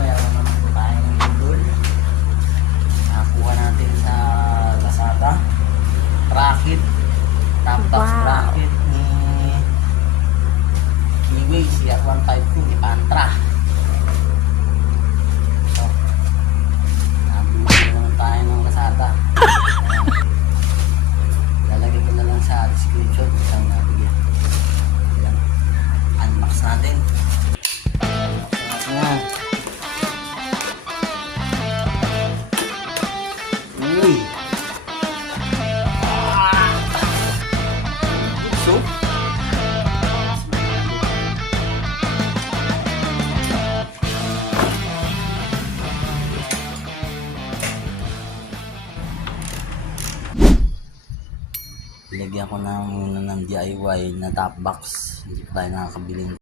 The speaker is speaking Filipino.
meron naman po tayong bundol. Nakakuha natin sa Lazada. Bracket. Top box bracket ni Kiwi. CR152 ni Pantra. So, nabili naman tayo ng Lazada. Lalagay ko na lang sa description kung nabili. Ayan. Unbox natin. Ayan. Uy! So, ilagyan ko na muna ng DIY na top box. Hindi pa tayo nakakabiling